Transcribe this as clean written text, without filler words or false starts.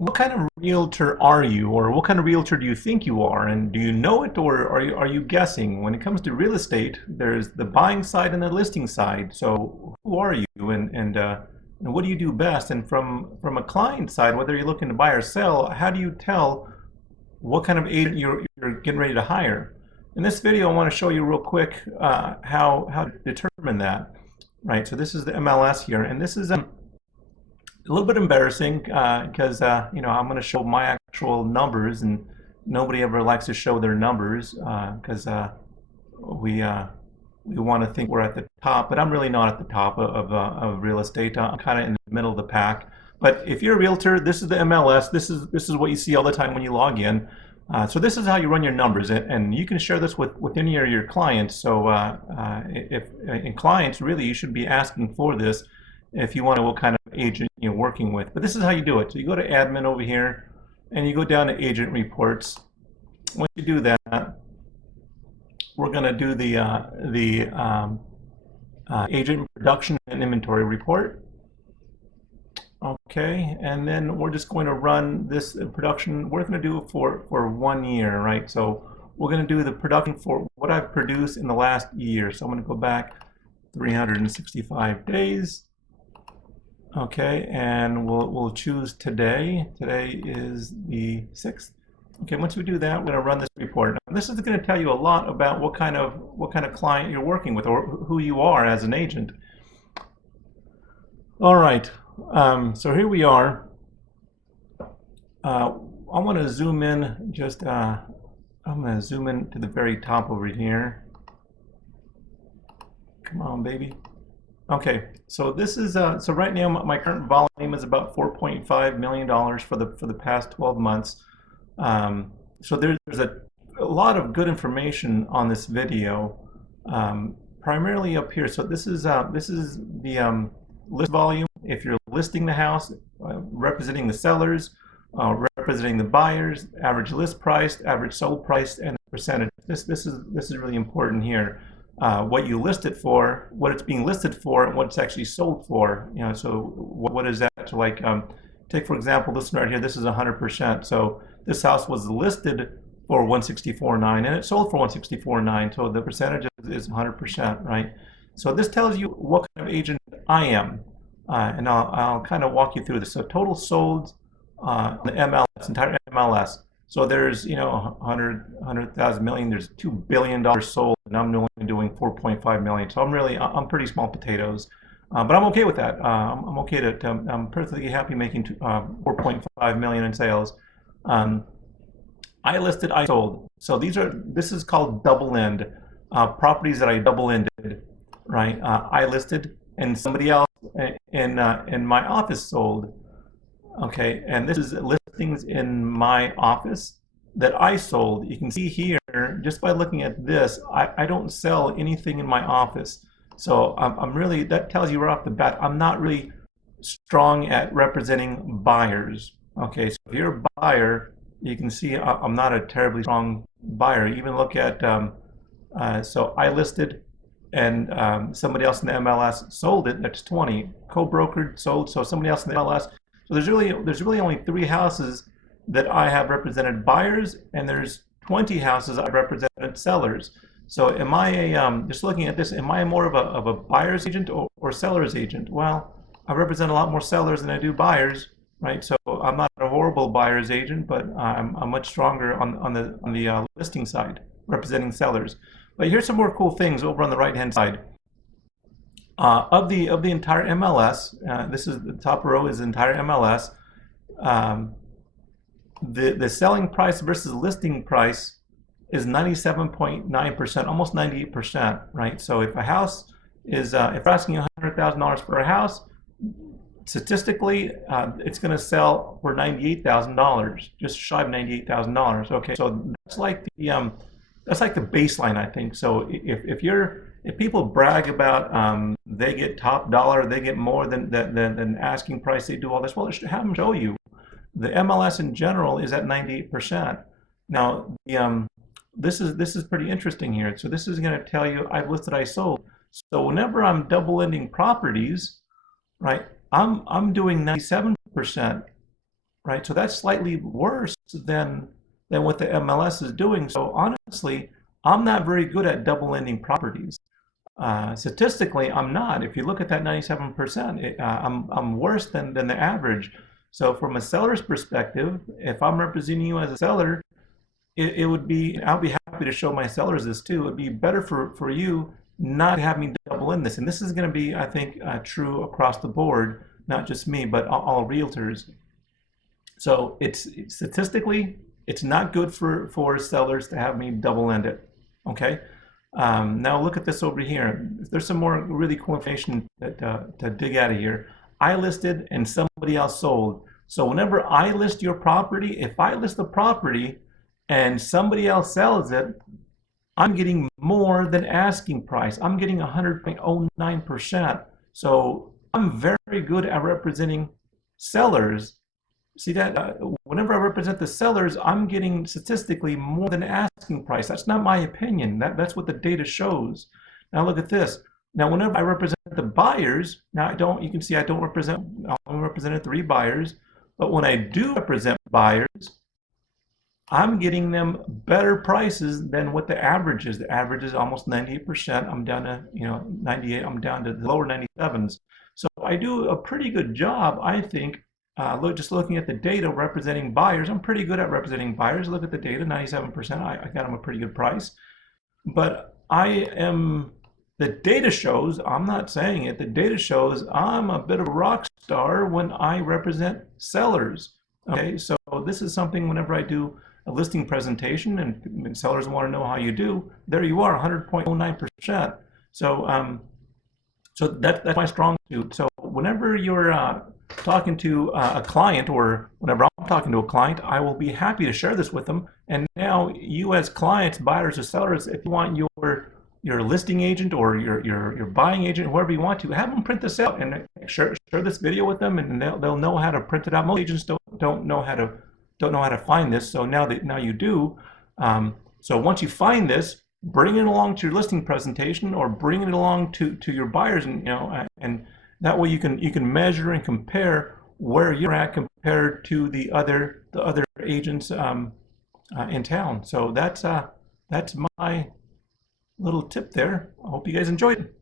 What kind of realtor are you, or what kind of realtor do you think you are, and do you know it, or are you guessing? When it comes to real estate, there's the buying side and the listing side. So who are you, and what do you do best? And from a client side, whether you're looking to buy or sell, how do you tell what kind of agent you're getting ready to hire? In this video, I want to show you real quick how to determine that. Right. So this is the MLS here, and this is a little bit embarrassing because I'm going to show my actual numbers, and nobody ever likes to show their numbers because we want to think we're at the top, but I'm really not at the top of real estate. I'm kind of in the middle of the pack. But if you're a realtor, this is the MLS. This is what you see all the time when you log in. So this is how you run your numbers, and you can share this with any of your clients. So if in clients, really, you should be asking for this if you want to know what kind of agent you're working with. But this is how you do it. So you go to admin over here, and you go down to agent reports. Once you do that, we're going to do the agent production and inventory report. Okay, and then we're just going to run this production. We're going to do it for 1 year, right? So we're going to do the production for what I've produced in the last year. So I'm going to go back 365 days. Okay, and we'll choose today. Today is the 6th. Okay, once we do that, we're going to run this report. Now, this is going to tell you a lot about what kind of client you're working with, or who you are as an agent. All right, so here we are. I want to zoom in. Just I'm going to zoom in to the very top over here. Come on, baby. Okay, so this is so right now my current volume is about $4.5 million for the past 12 months. So there's a lot of good information on this video, primarily up here. So this is the list volume. If you're listing the house, representing the sellers, representing the buyers, average list price, average sold price, and the percentage. This is really important here. What you list it for, what it's being listed for, and what it's actually sold for. So what is that? So like, take for example this one right here. This is 100%. So this house was listed for 164.9 and it sold for 164.9. So the percentage is 100%, right? So this tells you what kind of agent I am, and I'll kind of walk you through this. So total sold, the MLS, entire MLS. So there's 100,000 million. There's $2 billion sold, and I'm only doing 4.5 million. So I'm pretty small potatoes, but I'm okay with that. I'm okay I'm perfectly happy making 4.5 million in sales. I listed, I sold. So this is called double end properties that I double ended, right? I listed, and somebody else in my office sold. Okay, and this is listings in my office that I sold. You can see here, just by looking at this, I don't sell anything in my office. So I'm really, that tells you right off the bat, I'm not really strong at representing buyers. Okay, so if you're a buyer, you can see I'm not a terribly strong buyer. Even look at, so I listed, and somebody else in the MLS sold it. That's 20. Co-brokered, sold, so somebody else in the MLS. So there's really only 3 houses that I have represented buyers, and there's 20 houses I've represented sellers. So am I just looking at this? Am I more of a buyer's agent or seller's agent? Well, I represent a lot more sellers than I do buyers, right? So I'm not a horrible buyer's agent, but I'm much stronger on the listing side, representing sellers. But here's some more cool things over on the right-hand side. Of the entire MLS, this is the top row is the entire MLS. The selling price versus listing price is 97.9%, almost 98%, right? So if a house is, if we're asking $100,000 for a house, statistically, it's going to sell for $98,000, just shy of $98,000. Okay, so that's like the baseline, I think. So if people brag about they get top dollar, they get more than asking price, they do all this, well, have them show you. The MLS in general is at 98%. Now, this is pretty interesting here. So this is going to tell you I've listed, I sold. So whenever I'm double ending properties, right, I'm doing 97%, right? So that's slightly worse than what the MLS is doing. So honestly, I'm not very good at double ending properties. Statistically, I'm not. If you look at that 97%, I'm worse than the average. So from a seller's perspective, if I'm representing you as a seller, it would be, I'll be happy to show my sellers this too. It'd be better for you not to have me double in this. And this is going to be, I think, true across the board, not just me, but all realtors. So it's statistically, it's not good for sellers to have me double end it. Okay. Now look at this over here. There's some more really cool information to dig out of here. I listed and somebody else sold. So whenever I list your property, if I list the property and somebody else sells it, I'm getting more than asking price. I'm getting 100.09%. So I'm very good at representing sellers. See that? Whenever I represent the sellers, I'm getting statistically more than asking price. That's not my opinion. That's what the data shows. Now look at this. Now whenever I represent the buyers, now I don't, you can see I don't represent, I only represented 3 buyers. But when I do represent buyers, I'm getting them better prices than what the average is. The average is almost 98%. I'm down to, 98. I'm down to the lower 97s. So I do a pretty good job, I think. Just looking at the data representing buyers, I'm pretty good at representing buyers. Look at the data, 97%. I got them a pretty good price. But the data shows, I'm not saying it, the data shows I'm a bit of a rock star when I represent sellers. Okay, so this is something whenever I do a listing presentation and sellers want to know how you do, there you are, 100.09%. So that's my strong suit. So whenever you're talking to a client, or whenever I'm talking to a client, I will be happy to share this with them. And now you as clients, buyers or sellers, if you want your listing agent or your buying agent, whoever you want to, have them print this out and share this video with them, and they'll know how to print it out. Most agents don't know how to find this, so now you do. So once you find this, bring it along to your listing presentation or bring it along to your buyers, and that way you can measure and compare where you're at compared to the other agents in town. So that's my little tip there. I hope you guys enjoyed it.